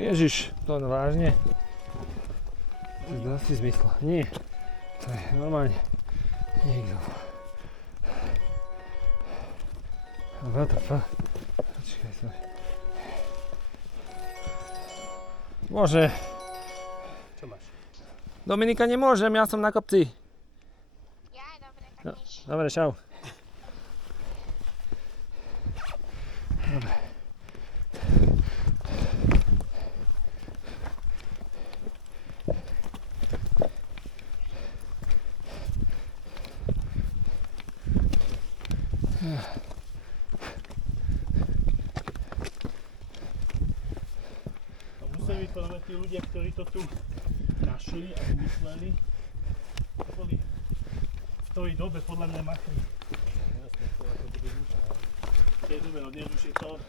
Ježiš, to je vážne. To dá si zmysl. Nie. To je normálne. Niekto. Počkaj sa. Môže. Čo máš? Dominika, nemôžem, ja som na kopci. Jaj, dobre, tak nič. Dobre, čau. Dobre. A museli byť podľa mňa tí ľudia, ktorí to tu našli a vymysleli, to boli v tej dobe podľa mňa machli. Jasne, to ako bude duša, ale v tej dobe, no dnes už je to